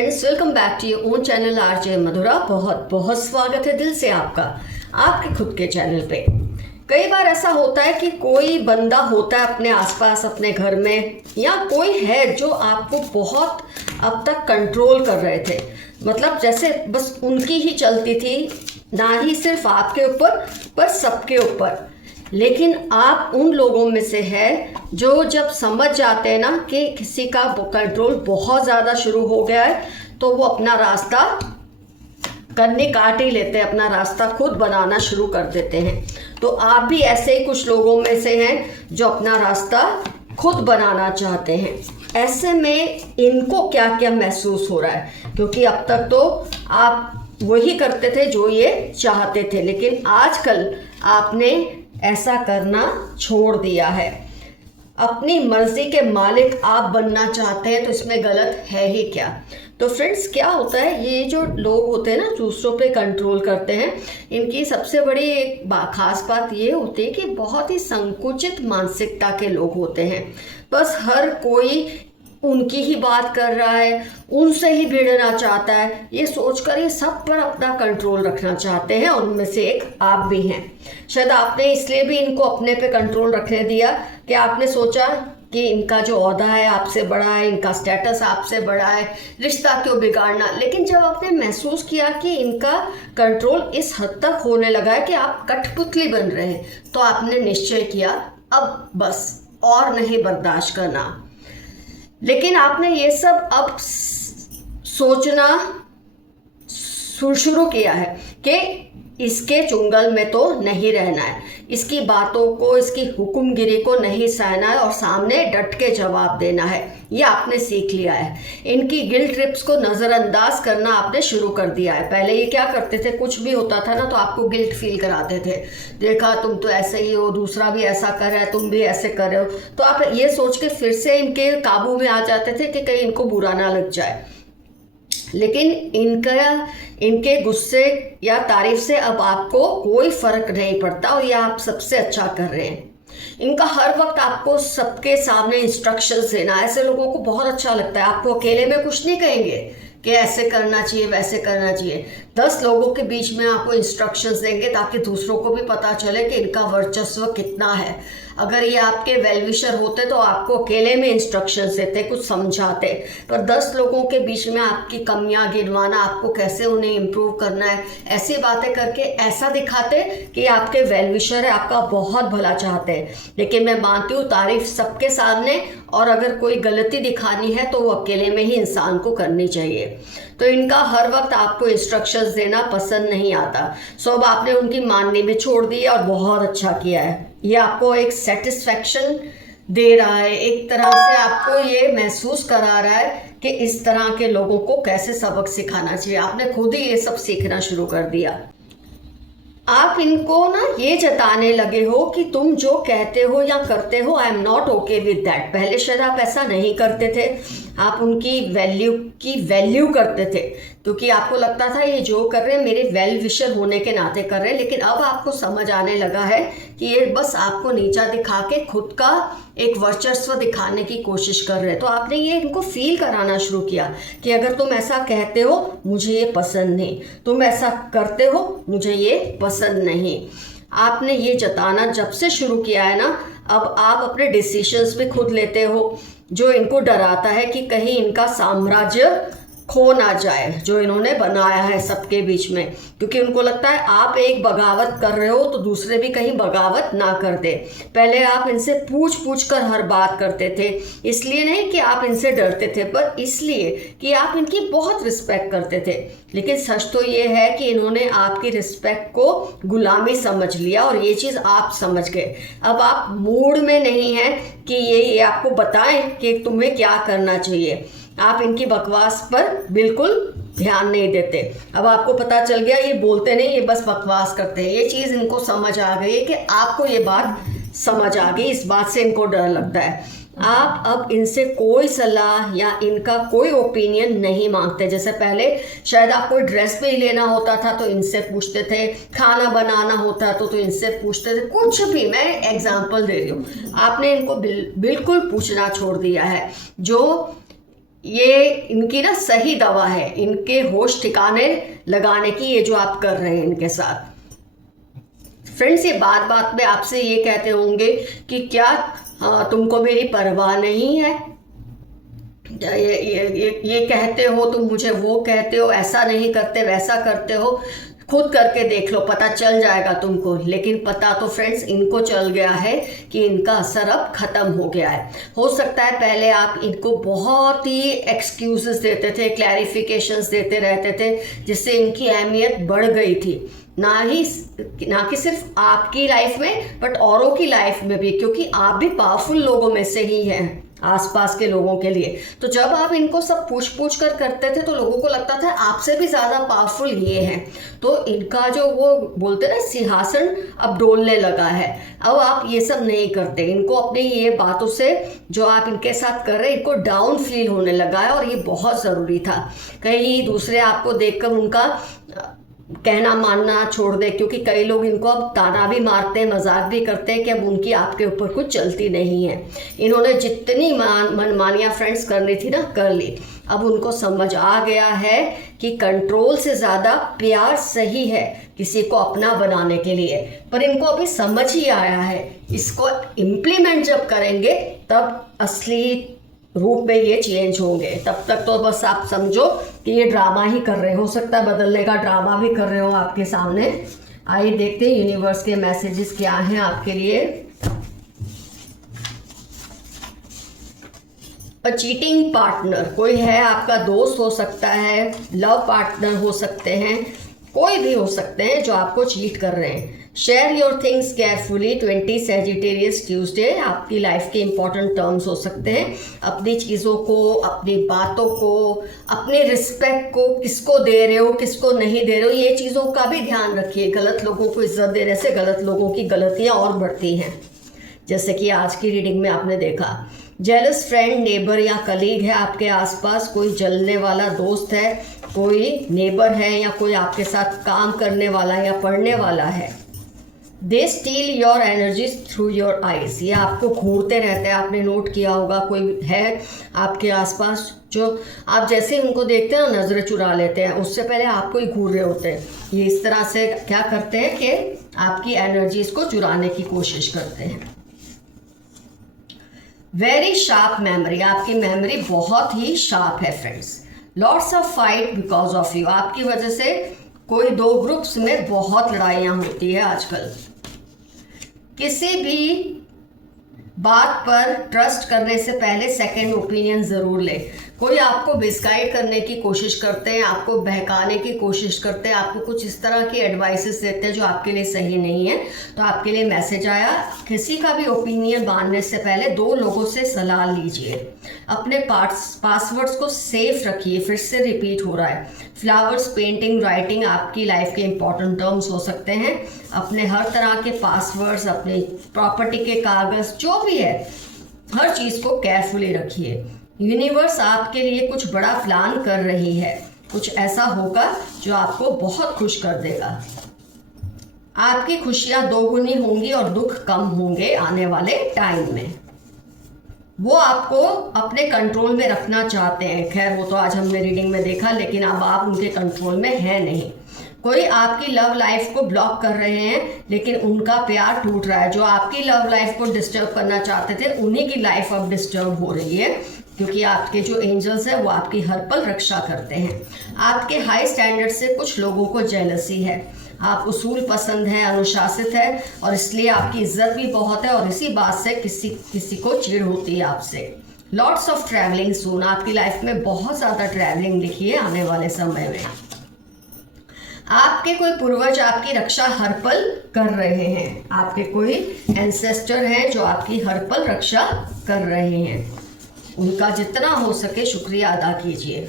Friends, welcome back to your own channel RJ Madhura. बहुत बहुत स्वागत है दिल से आपका आपके खुद के चैनल पे। कई बार ऐसा होता है कि कोई बंदा होता है अपने आसपास, अपने घर में, या कोई है जो आपको बहुत अब तक कंट्रोल कर रहे थे। मतलब जैसे बस उनकी ही चलती थी, ना ही सिर्फ आपके ऊपर पर सबके ऊपर। लेकिन आप उन लोगों में से है जो जब समझ जाते हैं ना कि किसी का कंट्रोल बहुत ज़्यादा शुरू हो गया है, तो वो अपना रास्ता कन्नी काट ही लेते हैं, अपना रास्ता खुद बनाना शुरू कर देते हैं। तो आप भी ऐसे ही कुछ लोगों में से हैं जो अपना रास्ता खुद बनाना चाहते हैं। ऐसे में इनको क्या क्या महसूस हो रहा है, क्योंकि अब तक तो आप वही करते थे जो ये चाहते थे, लेकिन आजकल आपने ऐसा करना छोड़ दिया है। अपनी मर्जी के मालिक आप बनना चाहते हैं, तो इसमें गलत है ही क्या। तो फ्रेंड्स, क्या होता है, ये जो लोग होते हैं ना दूसरों पे कंट्रोल करते हैं, इनकी सबसे बड़ी एक खास बात ये होती है कि बहुत ही संकुचित मानसिकता के लोग होते हैं। बस हर कोई उनकी ही बात कर रहा है, उनसे ही भिड़ना चाहता है, ये सोचकर ये सब पर अपना कंट्रोल रखना चाहते हैं। उनमें से एक आप भी हैं। शायद आपने इसलिए भी इनको अपने पे कंट्रोल रखने दिया कि आपने सोचा कि इनका जो ओहदा है आपसे बड़ा है, इनका स्टेटस आपसे बड़ा है, रिश्ता क्यों बिगाड़ना। लेकिन जब आपने महसूस किया कि इनका कंट्रोल इस हद तक होने लगा है कि आप कठपुतली बन रहे हैं, तो आपने निश्चय किया अब बस और नहीं बर्दाश्त करना। लेकिन आपने ये सब अब सोचना शुरू किया है कि इसके चुंगल में तो नहीं रहना है, इसकी बातों को, इसकी हुक्मगिरी को नहीं सहना है और सामने डट के जवाब देना है। ये आपने सीख लिया है। इनकी गिल्ट ट्रिप्स को नज़रअंदाज करना आपने शुरू कर दिया है। पहले ये क्या करते थे, कुछ भी होता था ना तो आपको गिल्ट फील कराते थे, देखा तुम तो ऐसे ही हो, दूसरा भी ऐसा कर रहा है, तुम भी ऐसे कर रहे हो। तो आप ये सोच के फिर से इनके काबू में आ जाते थे कि कहीं इनको बुरा ना लग जाए। लेकिन इनके गुस्से या तारीफ से अब आपको कोई फर्क नहीं पड़ता और ये आप सबसे अच्छा कर रहे हैं। इनका हर वक्त आपको सबके सामने इंस्ट्रक्शंस देना, ऐसे लोगों को बहुत अच्छा लगता है। आपको अकेले में कुछ नहीं कहेंगे कि ऐसे करना चाहिए, वैसे करना चाहिए। 10 लोगों के बीच में आपको इंस्ट्रक्शंस देंगे ताकि दूसरों को भी पता चले कि इनका वर्चस्व कितना है। अगर ये आपके वेलविशर होते तो आपको अकेले में इंस्ट्रक्शंस देते, कुछ समझाते, पर 10 लोगों के बीच में आपकी कमियां गिनवाना, आपको कैसे उन्हें इम्प्रूव करना है, ऐसी बातें करके ऐसा दिखाते कि आपके वेलविशर है, आपका बहुत भला चाहते हैं। लेकिन मैं मानती हूँ तारीफ सबके सामने, और अगर कोई गलती दिखानी है तो वो अकेले में ही इंसान को करनी चाहिए। तो इनका हर वक्त आपको इंस्ट्रक्शंस देना पसंद नहीं आता। सो अब आपने उनकी माननी भी छोड़ दी है और बहुत अच्छा किया है। ये आपको एक सेटिस्फैक्शन दे रहा है, एक तरह से आपको ये महसूस करा रहा है कि इस तरह के लोगों को कैसे सबक सिखाना चाहिए। आपने खुद ही ये सब सीखना शुरू कर दिया। आप इनको ना ये जताने लगे हो कि तुम जो कहते हो या करते हो, I am not okay with that. पहले शायद आप ऐसा नहीं करते थे, आप उनकी वैल्यू करते थे, क्योंकि आपको लगता था ये जो कर रहे हैं मेरे वेल विशर होने के नाते कर रहे हैं। लेकिन अब आपको समझ आने लगा है कि ये बस आपको नीचा दिखा के खुद का एक वर्चस्व दिखाने की कोशिश कर रहे हैं। तो आपने ये इनको फील कराना शुरू किया कि अगर तुम ऐसा कहते हो मुझे ये पसंद नहीं, तुम ऐसा करते हो मुझे ये पसंद नहीं। आपने ये जताना जब से शुरू किया है ना, अब आप अपने डिसीजंस भी खुद लेते हो, जो इनको डराता है कि कहीं इनका साम्राज्य खो ना जाए जो इन्होंने बनाया है सबके बीच में। क्योंकि उनको लगता है आप एक बगावत कर रहे हो तो दूसरे भी कहीं बगावत ना कर दे। पहले आप इनसे पूछ कर हर बात करते थे, इसलिए नहीं कि आप इनसे डरते थे, पर इसलिए कि आप इनकी बहुत रिस्पेक्ट करते थे। लेकिन सच तो ये है कि इन्होंने आपकी रिस्पेक्ट को गुलामी समझ लिया और ये चीज़ आप समझ गए। अब आप मूड में नहीं हैं कि ये आपको बताएं कि तुम्हें क्या करना चाहिए। आप इनकी बकवास पर बिल्कुल ध्यान नहीं देते। अब आपको पता चल गया ये बोलते नहीं, ये बस बकवास करते हैं। ये चीज़ इनको समझ आ गई है कि आपको ये बात समझ आ गई, इस बात से इनको डर लगता है। आप अब इनसे कोई सलाह या इनका कोई ओपिनियन नहीं मांगते। जैसे पहले शायद आपको ड्रेस पे ही लेना होता था तो इनसे पूछते थे, खाना बनाना होता तो इनसे पूछते थे, कुछ भी। मैं एग्जांपल दे रही हूँ। आपने इनको बिल्कुल पूछना छोड़ दिया है। जो ये इनकी ना सही दवा है इनके होश ठिकाने लगाने की, ये जो आप कर रहे हैं इनके साथ। फ्रेंड्स, ये बात बात में आपसे ये कहते होंगे कि क्या तुमको मेरी परवाह नहीं है, ये कहते हो तुम मुझे, वो कहते हो ऐसा नहीं करते वैसा करते हो, खुद करके देख लो पता चल जाएगा तुमको। लेकिन पता तो फ्रेंड्स इनको चल गया है कि इनका असर अब ख़त्म हो गया है। हो सकता है पहले आप इनको बहुत ही एक्सक्यूजेस देते थे, क्लैरिफिकेशंस देते रहते थे, जिससे इनकी अहमियत बढ़ गई थी, ना कि सिर्फ आपकी लाइफ में बट औरों की लाइफ में भी, क्योंकि आप भी पावरफुल लोगों में से ही हैं आसपास के लोगों के लिए। तो जब आप इनको सब पूछ कर करते थे तो लोगों को लगता था आपसे भी ज़्यादा पावरफुल ये हैं, तो इनका जो वो बोलते ना सिंहासन अब डोलने लगा है। अब आप ये सब नहीं करते, इनको अपनी ये बातों से जो आप इनके साथ कर रहे हैं इनको डाउन फील होने लगा है, और ये बहुत ज़रूरी था। कहीं दूसरे आपको देखकर उनका कहना मानना छोड़ दे, क्योंकि कई लोग इनको अब ताना भी मारते हैं, मजाक भी करते हैं कि अब उनकी आपके ऊपर कुछ चलती नहीं है। इन्होंने जितनी मनमानियाँ फ्रेंड्स करनी थी ना कर ली। अब उनको समझ आ गया है कि कंट्रोल से ज़्यादा प्यार सही है किसी को अपना बनाने के लिए, पर इनको अभी समझ ही आया है। इसको इम्प्लीमेंट जब करेंगे तब असली रूप में ये चेंज होंगे। तब तक तो बस आप समझो कि ये ड्रामा ही कर रहे हो, सकता है बदलने का ड्रामा भी कर रहे हो आपके सामने। आइए देखते हैं यूनिवर्स के मैसेजेस क्या हैं आपके लिए। अ चीटिंग पार्टनर, कोई है आपका दोस्त हो सकता है, लव पार्टनर हो सकते हैं, कोई भी हो सकते हैं जो आपको चीट कर रहे हैं। Share your things carefully, 20 Sagittarius Tuesday आपकी लाइफ के इंपॉर्टेंट टर्म्स हो सकते हैं। अपनी चीज़ों को, अपनी बातों को, अपने रिस्पेक्ट को किसको दे रहे हो किसको नहीं दे रहे हो, ये चीज़ों का भी ध्यान रखिए। गलत लोगों को इज्जत देने से गलत लोगों की गलतियाँ और बढ़ती हैं, जैसे कि आज की रीडिंग में आपने देखा। जेलस फ्रेंड, नेबर या कलीग है आपके आसपास, कोई जलने वाला दोस्त है, कोई नेबर है या कोई आपके साथ काम करने वाला या पढ़ने वाला है। They steal your energies through your eyes, ये आपको घूरते रहते हैं। आपने नोट किया होगा कोई है आपके आसपास जो आप जैसे ही उनको देखते हैं ना नज़रें चुरा लेते हैं, उससे पहले आपको ही घूर रहे होते हैं। ये इस तरह से क्या करते हैं कि आपकी एनर्जीज को चुराने की कोशिश करते हैं। वेरी शार्प मेमोरी, आपकी मेमोरी बहुत ही शार्प है friends. Lots of fight because of you, आपकी वजह से कोई दो ग्रुप्स में बहुत लड़ाइयाँ होती है आजकल। किसी भी बात पर ट्रस्ट करने से पहले सेकंड ओपिनियन ज़रूर ले। कोई आपको मिसगाइड करने की कोशिश करते हैं, आपको बहकाने की कोशिश करते हैं, आपको कुछ इस तरह की एडवाइसेस देते हैं जो आपके लिए सही नहीं है। तो आपके लिए मैसेज आया, किसी का भी ओपिनियन मानने से पहले दो लोगों से सलाह लीजिए। अपने पासवर्ड्स को सेफ रखिए, फिर से रिपीट हो रहा है। फ्लावर्स, पेंटिंग, राइटिंग आपकी लाइफ के इंपॉर्टेंट टर्म्स हो सकते हैं। अपने हर तरह के पासवर्ड्स, अपने प्रॉपर्टी के कागज़, जो भी है हर चीज़ को केयरफुली रखिए। यूनिवर्स आपके लिए कुछ बड़ा प्लान कर रही है, कुछ ऐसा होगा जो आपको बहुत खुश कर देगा। आपकी खुशियां दोगुनी होंगी और दुख कम होंगे आने वाले टाइम में। वो आपको अपने कंट्रोल में रखना चाहते हैं, खैर वो तो आज हमने रीडिंग में देखा, लेकिन अब आप उनके कंट्रोल में है नहीं। कोई आपकी लव लाइफ को ब्लॉक कर रहे हैं, लेकिन उनका प्यार टूट रहा है। जो आपकी लव लाइफ को डिस्टर्ब करना चाहते थे उन्हीं की लाइफ अब डिस्टर्ब हो रही है, क्योंकि आपके जो एंजल्स हैं वो आपकी हर पल रक्षा करते हैं। आपके हाई स्टैंडर्ड से कुछ लोगों को जेलसी है। आप उसूल पसंद हैं, अनुशासित है, और इसलिए आपकी इज्जत भी बहुत है, और इसी बात से किसी को चिढ़ होती है आपसे। लॉट्स ऑफ ट्रैवलिंग सून, आपकी लाइफ में बहुत ज़्यादा ट्रैवलिंग लिखी है आने वाले समय में। आपके कोई पूर्वज आपकी रक्षा हर पल कर रहे हैं। आपके कोई एंसेस्टर हैं जो आपकी हर पल रक्षा कर रहे हैं, उनका जितना हो सके शुक्रिया अदा कीजिए।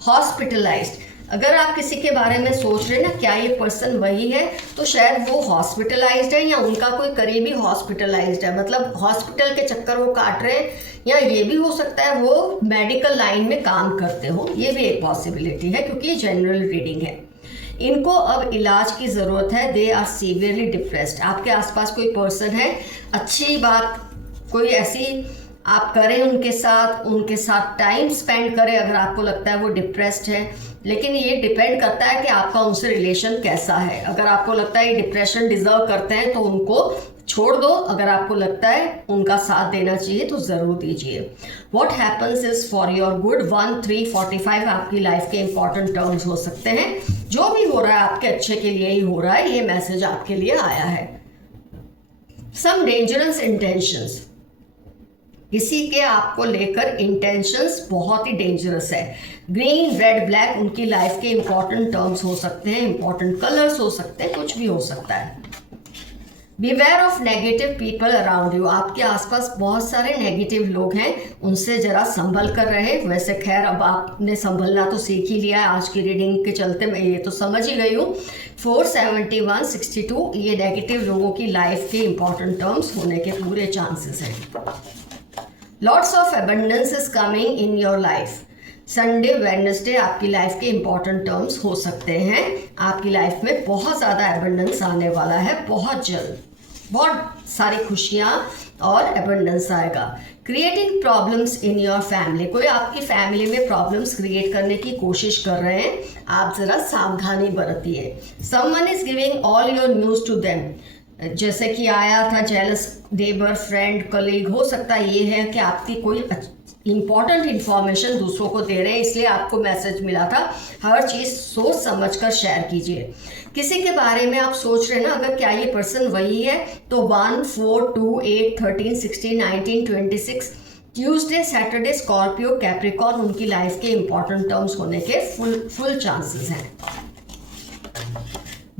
हॉस्पिटलाइज्ड, अगर आप किसी के बारे में सोच रहे हैं ना क्या ये पर्सन वही है, तो शायद वो हॉस्पिटलाइज्ड है या उनका कोई करीबी हॉस्पिटलाइज्ड है, मतलब हॉस्पिटल के चक्कर वो काट रहे हैं, या ये भी हो सकता है वो मेडिकल लाइन में काम करते हो, ये भी एक पॉसिबिलिटी है, क्योंकि ये जनरल रीडिंग है। इनको अब इलाज की ज़रूरत है। दे आर सीवियरली डिप्रेस्ड, आपके आसपास कोई पर्सन है, अच्छी बात, कोई ऐसी आप करें उनके साथ टाइम स्पेंड करें अगर आपको लगता है वो डिप्रेस्ड है। लेकिन ये डिपेंड करता है कि आपका उनसे रिलेशन कैसा है। अगर आपको लगता है ये डिप्रेशन डिजर्व करते हैं तो उनको छोड़ दो, अगर आपको लगता है उनका साथ देना चाहिए तो ज़रूर दीजिए। What happens is for your good 1 3 45 आपकी लाइफ के इंपॉर्टेंट टर्म्स हो सकते हैं। जो भी हो रहा है आपके अच्छे के लिए ही हो रहा है, ये मैसेज आपके लिए आया है। सम डेंजरस इंटेंशंस, किसी के आपको लेकर इंटेंशंस बहुत ही डेंजरस है। ग्रीन रेड ब्लैक उनकी लाइफ के इंपॉर्टेंट टर्म्स हो सकते हैं, इंपॉर्टेंट कलर्स हो सकते हैं, कुछ भी हो सकता है। Beware of negative people around you, आपके आसपास बहुत सारे नेगेटिव लोग हैं, उनसे जरा संभल कर रहे। वैसे खैर अब आपने संभलना तो सीख ही लिया है, आज की रीडिंग के चलते मैं ये तो समझ ही गई हूँ। 471 62 ये नेगेटिव लोगों की लाइफ के इंपॉर्टेंट टर्म्स होने के पूरे चांसेस हैं। Lots of abundance is coming in your life, Sunday Wednesday आपकी लाइफ के इंपॉर्टेंट टर्म्स हो सकते हैं। आपकी लाइफ में बहुत ज़्यादा एबंडेंस आने वाला है, बहुत जल्द बहुत सारी खुशियाँ और एबंडेंस आएगा। Creating problems in your family, कोई आपकी फैमिली में प्रॉब्लम्स क्रिएट करने की कोशिश कर रहे हैं, आप ज़रा सावधानी बरतिए। Someone is giving all your news to them, जैसे कि आया था जेलस नेबर फ्रेंड कलीग, हो सकता ये है कि आपकी कोई इंपॉर्टेंट इंफॉर्मेशन दूसरों को दे रहे हैं, इसलिए आपको मैसेज मिला था। हर चीज़ सोच समझकर शेयर कीजिए। किसी के बारे में आप सोच रहे हैं ना, अगर क्या ये पर्सन वही है तो 1 4 2 8 13 16 19 26 ट्यूसडे सैटरडे स्कॉर्पियो कैप्रिकॉर्न उनकी लाइफ के इंपॉर्टेंट टर्म्स होने के फुल चांसेस हैं।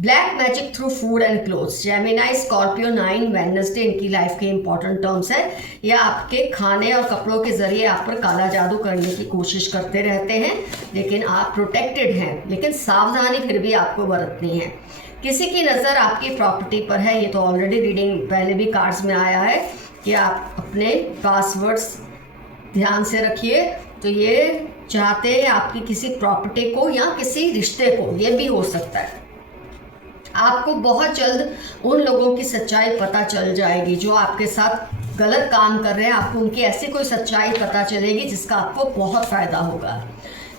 Black magic through food and clothes, Gemini Scorpio 9 Wednesday इनकी लाइफ के इंपॉर्टेंट टर्म्स है। या आपके खाने और कपड़ों के जरिए आप पर काला जादू करने की कोशिश करते रहते हैं, लेकिन आप प्रोटेक्टेड हैं, लेकिन सावधानी फिर भी आपको बरतनी है। किसी की नज़र आपकी प्रॉपर्टी पर है, ये तो ऑलरेडी रीडिंग पहले भी कार्ड्स में आया है कि आप अपने पासवर्ड्स ध्यान से रखिए। तो ये चाहते हैं आपकी किसी प्रॉपर्टी को या किसी रिश्ते को, ये भी हो सकता है। आपको बहुत जल्द उन लोगों की सच्चाई पता चल जाएगी जो आपके साथ गलत काम कर रहे हैं, आपको उनकी ऐसी कोई सच्चाई पता चलेगी जिसका आपको बहुत फ़ायदा होगा।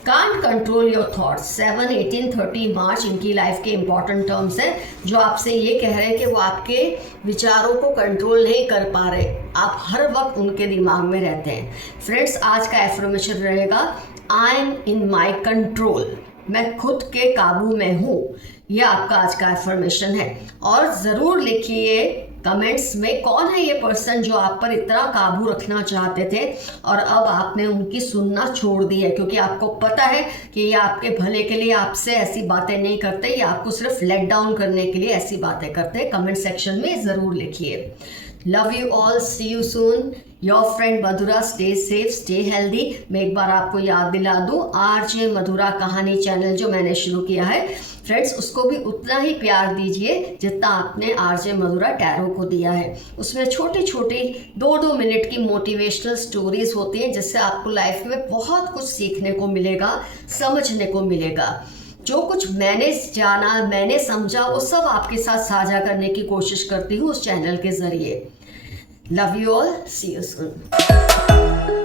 कांट कंट्रोल योर थॉट्स, 7 18 30 मार्च इनकी लाइफ के इंपॉर्टेंट टर्म्स हैं, जो आपसे ये कह रहे हैं कि वो आपके विचारों को कंट्रोल नहीं कर पा रहे, आप हर वक्त उनके दिमाग में रहते हैं। फ्रेंड्स, आज का एफर्मेशन रहेगा I am in my control, मैं खुद के काबू में हूँ। यह आपका आज का एफर्मेशन है। और ज़रूर लिखिए कमेंट्स में कौन है ये पर्सन जो आप पर इतना काबू रखना चाहते थे और अब आपने उनकी सुनना छोड़ दी है, क्योंकि आपको पता है कि ये आपके भले के लिए आपसे ऐसी बातें नहीं करते, ये आपको सिर्फ लेट डाउन करने के लिए ऐसी बातें करते हैं। कमेंट सेक्शन में ज़रूर लिखिए। Love you all, see you soon, your friend Madhura, stay safe stay healthy. मैं एक बार आपको याद दिला दूँ, आरजे मधुरा कहानी चैनल जो मैंने शुरू किया है फ्रेंड्स, उसको भी उतना ही प्यार दीजिए जितना आपने आरजे मधुरा टैरो को दिया है। उसमें छोटी छोटी 2-2 मिनट की मोटिवेशनल स्टोरीज होती हैं, जिससे आपको लाइफ में बहुत कुछ सीखने को मिलेगा, समझने को मिलेगा। जो कुछ मैंने जाना, मैंने समझा, वो सब आपके साथ साझा करने की कोशिश करती हूँ उस चैनल के ज़रिए। Love you all, see you soon.